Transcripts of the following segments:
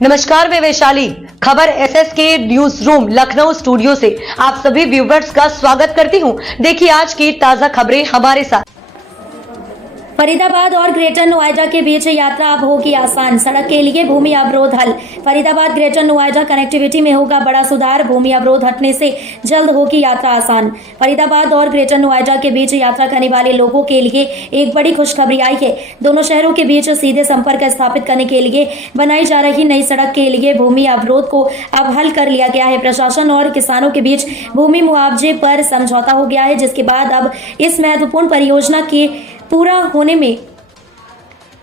नमस्कार, मैं वैशाली खबर SSK news room Lucknow studio से आप सभी व्यूवर्स का स्वागत करती हूं। देखिए आज की ताजा खबरें हमारे साथ। फरीदाबाद और ग्रेटर नोएडा के बीच यात्रा अब होगी आसान, सड़क के लिए भूमि अवरोध हल। फरीदाबाद ग्रेटर नोएडा कनेक्टिविटी में होगा बड़ा सुधार, भूमि अवरोध हटने से जल्द होगी यात्रा आसान। फरीदाबाद और ग्रेटर नोएडा के बीच यात्रा करने वाले लोगों के लिए एक बड़ी खुशखबरी आई है। दोनों शहरों के बीच सीधे संपर्क स्थापित करने के लिए बनाई जा रही नई सड़क के लिए भूमि अवरोध को अब हल कर लिया गया है। प्रशासन और किसानों के बीच भूमि मुआवजे पर समझौता हो गया है, जिसके बाद अब इस महत्वपूर्ण परियोजना के पूरा होने में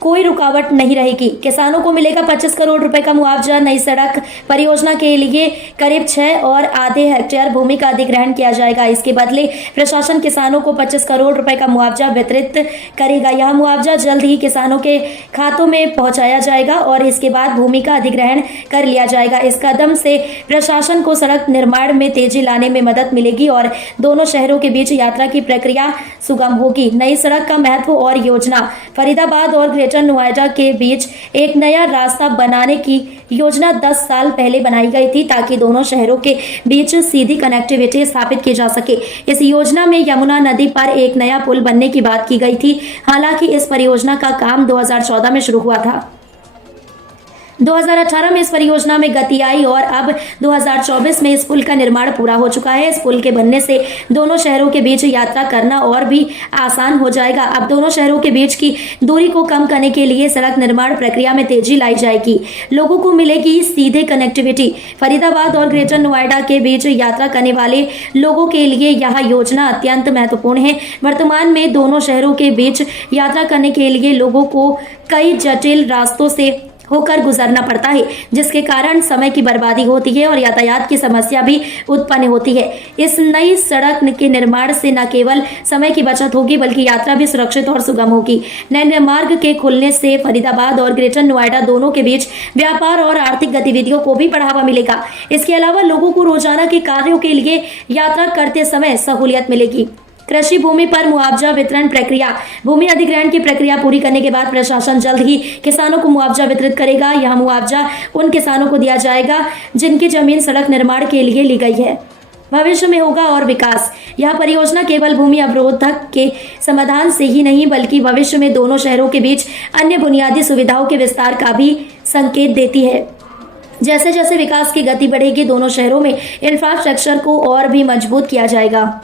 कोई रुकावट नहीं रहेगी। किसानों को मिलेगा 25 करोड़ रुपए का मुआवजा। नई सड़क परियोजना के लिए करीब 6 और आधे हेक्टेयर भूमि का अधिग्रहण किया जाएगा। इसके बदले प्रशासन किसानों को 25 करोड़ रुपए का मुआवजा वितरित करेगा। यह मुआवजा जल्द ही किसानों के खातों में पहुंचाया जाएगा और इसके बाद भूमि का अधिग्रहण कर लिया जाएगा। इस कदम से प्रशासन को सड़क निर्माण में तेजी लाने में मदद मिलेगी और दोनों शहरों के बीच यात्रा की प्रक्रिया सुगम होगी। नई सड़क का महत्व और योजना। फरीदाबाद और ग्रेटर नोएडा के बीच एक नया रास्ता बनाने की योजना 10 साल पहले बनाई गई थी, ताकि दोनों शहरों के बीच सीधी कनेक्टिविटी स्थापित की जा सके। इस योजना में यमुना नदी पर एक नया पुल बनने की बात की गई थी। हालांकि इस परियोजना का काम 2014 में शुरू हुआ था। 2018 में इस परियोजना में गति आई और अब 2024 में इस पुल का निर्माण पूरा हो चुका है। इस पुल के बनने से दोनों शहरों के बीच यात्रा करना और भी आसान हो जाएगा। अब दोनों शहरों के बीच की दूरी को कम करने के लिए सड़क निर्माण प्रक्रिया में तेजी लाई जाएगी। लोगों को मिलेगी सीधे कनेक्टिविटी। फरीदाबाद और ग्रेटर नोएडा के बीच यात्रा करने वाले लोगों के लिए यह योजना अत्यंत महत्वपूर्ण है। वर्तमान में दोनों शहरों के बीच यात्रा करने के लिए लोगों को कई जटिल रास्तों से होकर गुजरना पड़ता है, जिसके कारण समय की बर्बादी होती है और यातायात की समस्या भी उत्पन्न होती है। इस नई सड़क के निर्माण से न केवल समय की बचत होगी, बल्कि यात्रा भी सुरक्षित और सुगम होगी। नए मार्ग के खुलने से फरीदाबाद और ग्रेटर नोएडा दोनों के बीच व्यापार और आर्थिक गतिविधियों को भी बढ़ावा मिलेगा। इसके अलावा लोगों को रोजाना के कार्यों के लिए यात्रा करते समय सहूलियत मिलेगी। कृषि भूमि पर मुआवजा वितरण प्रक्रिया। भूमि अधिग्रहण की प्रक्रिया पूरी करने के बाद प्रशासन जल्द ही किसानों को मुआवजा वितरित करेगा। यह मुआवजा उन किसानों को दिया जाएगा जिनकी जमीन सड़क निर्माण के लिए ली गई है। भविष्य में होगा और विकास। यह परियोजना केवल भूमि अवरोधक के समाधान से ही नहीं, बल्कि भविष्य में दोनों शहरों के बीच अन्य बुनियादी सुविधाओं के विस्तार का भी संकेत देती है। जैसे जैसे विकास की गति बढ़ेगी, दोनों शहरों में इंफ्रास्ट्रक्चर को और भी मजबूत किया जाएगा।